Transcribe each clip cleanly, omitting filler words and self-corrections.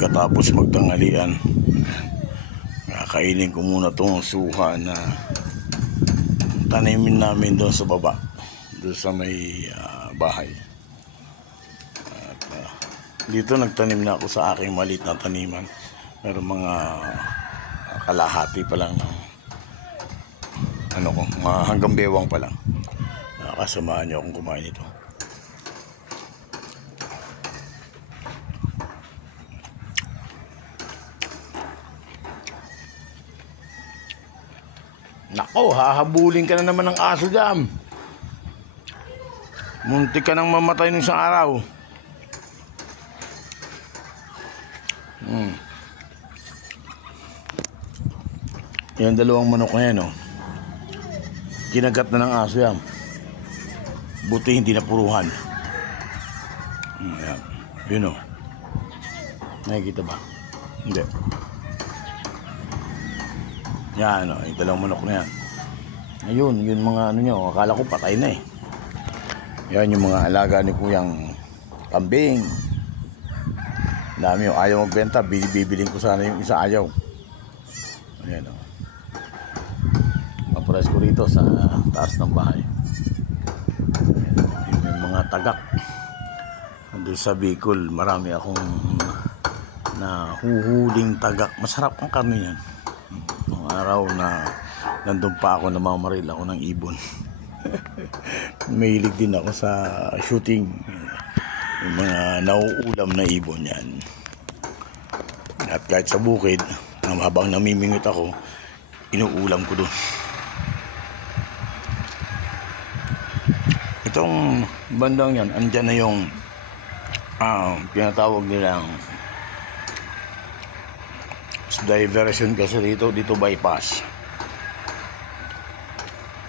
pagkatapos magtanghalian, kakainin ko muna tong suha na tanimin namin doon sa baba, doon sa may bahay. At dito nagtanim na ako sa aking maliit na taniman, pero mga kalahati pa lang ng hanggang bewang pa lang. Kasamahan niyo akong kumain ito. Nako, hahabulin ka na naman ng aso dyan. Muntik ka nang mamatay ng isang araw. Yan, dalawang manok na yan, oh. Kinagat na ng aso yan. Buti hindi napuruhan. Yan. Yun, oh. Nakikita ba? Hindi. Yan, oh, yung dalawang manok na yan. Ayun, yun mga ano nyo, akala ko patay na eh. Yan yung mga alaga ni Kuyang kambing. Dami yung ayaw magbenta, bibiling ko sana yung isa ayaw. Ayan, oh. Papares ko rito sa taas ng bahay. Ayan, yung mga tagak. Doon sa Bicol, marami akong nahuhuling tagak. Masarap ang karne yan. Nung araw na nandun pa ako, namamaril ako ng ibon. Mahilig din ako sa shooting. Yung mga nauulam na ibon yan. At kahit sa bukid, habang namimingot ako, inuulam ko doon. Itong bandang yan, andyan na yung pinatawag nilang diversion kasi dito bypass.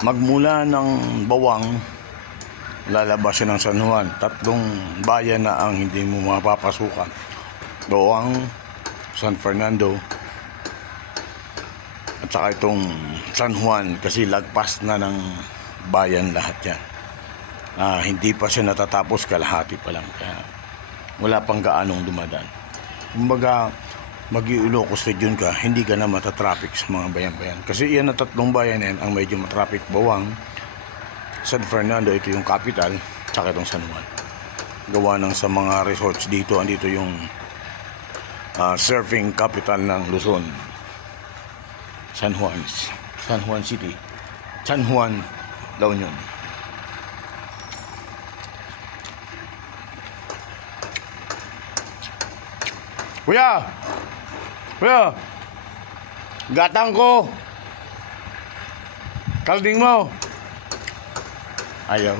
Magmula ng Bawang, lalabas siya ng San Juan. 3 bayan na ang hindi mo mapapasukan: Bawang, San Fernando, at saka itong San Juan, kasi lagpas na ng bayan lahat yan. Hindi pa siya natatapos, kalahati pa lang, kaya wala pang gaanong dumadaan. Kumbaga, mag-Ilocos Region ka, hindi ka na matatraffic sa mga bayan-bayan. Kasi iyan na 3 bayan yan ang medyo matraffic: Bawang, San Fernando, ito yung capital, tsaka itong San Juan. Gawa ng sa mga resorts dito, andito yung surfing capital ng Luzon, San Juan City, San Juan, La Union. Kuya, gatang ko, kalding mo. Ayaw.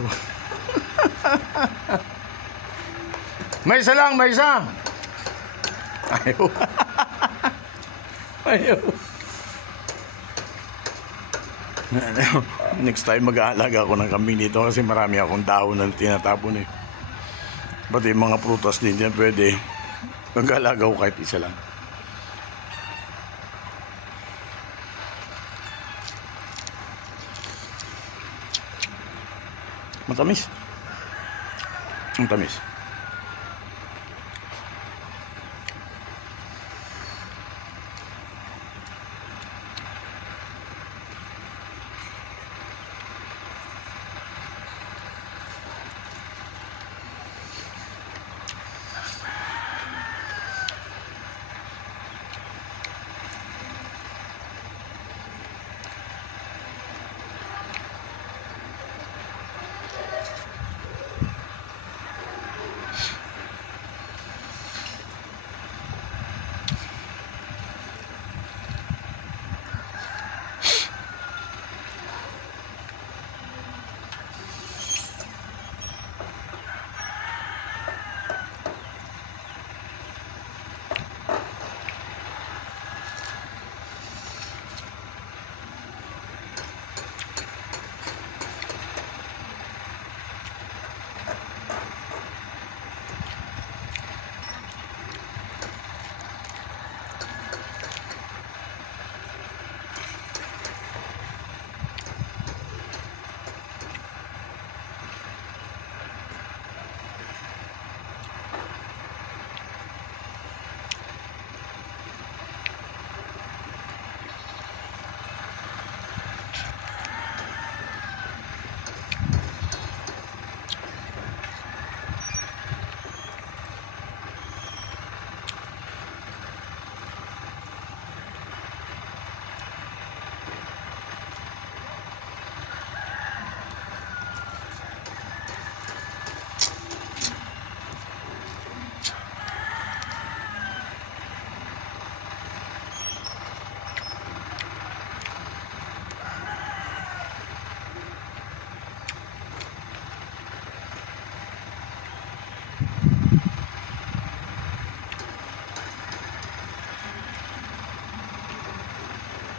May isa lang, may isa. Ayaw. Ayaw. Next time mag-aalaga ako ng kambing dito, kasi marami akong dahon na tinatapon eh. Pati mga prutas din dyan pwede. Mag-aalaga ko kahit isa lang. Matamis. Ang tamis.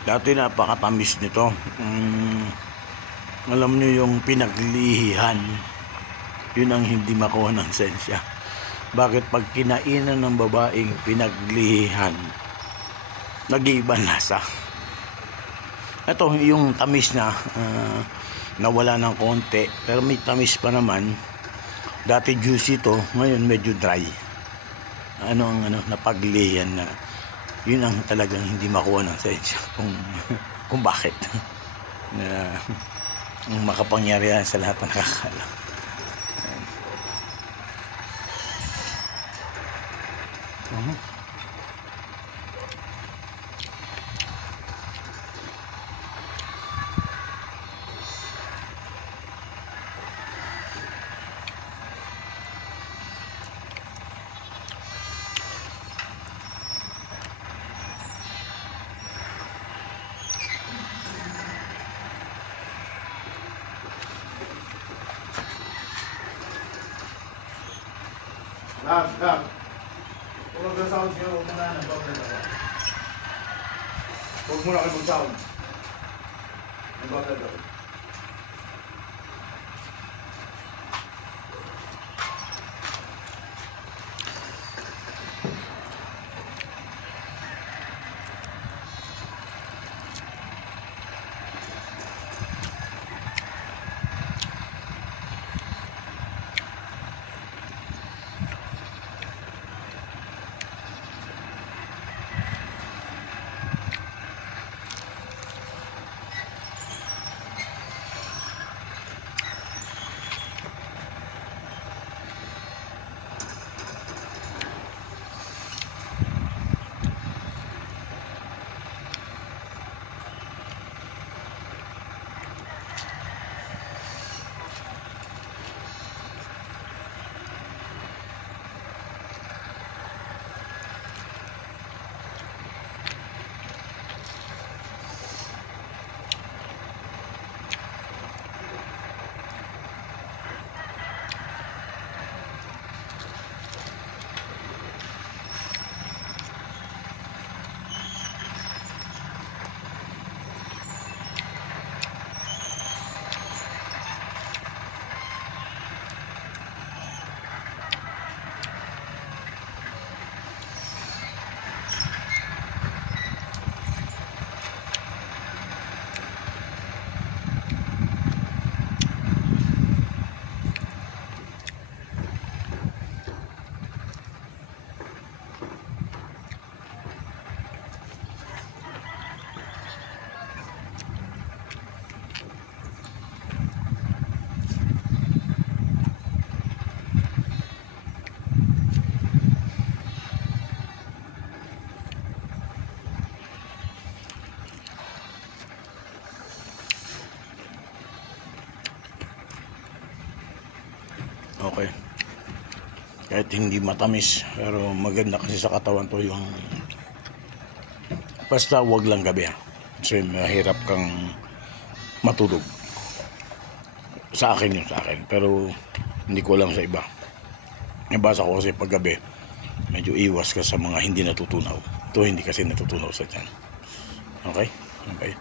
Dati napakatamis nito. Alam niyo yung pinaglihihan, yun ang hindi makuha ng sensya. Bakit pag kinainan ng babaeng pinaglihihan, nag-iiba lasa? Ito yung tamis na nawala ng konti, pero may tamis pa naman. Dati juicy to, ngayon medyo dry. Napaglihihan na. Yun ang talagang hindi makuha ng sensya kung bakit. Makapangyarihan sa lahat ng nakakaalam. Lag. Huwag mag-sound siya, huwag mo na nag-bubble ako. Huwag mo na kayo mag-sound. Nag-bubble ako. Okay. Kahit hindi matamis, pero maganda kasi sa katawan to yung basta wag lang gabi kasi mahirap kang matulog. Sa akin yun, sa akin. Pero hindi ko lang sa iba. Nabasa ko kasi pag gabi medyo iwas ka sa mga hindi natutunaw. Ito hindi kasi natutunaw sa tiyan. Okay? Okay.